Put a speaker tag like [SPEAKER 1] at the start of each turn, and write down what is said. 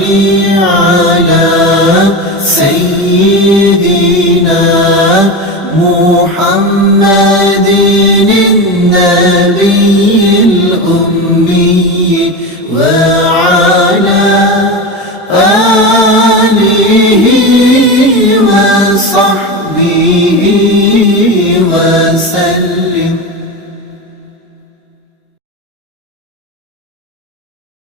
[SPEAKER 1] صل على سيدنا محمد النبي الأمي وعلى آله وصحبه وسلم.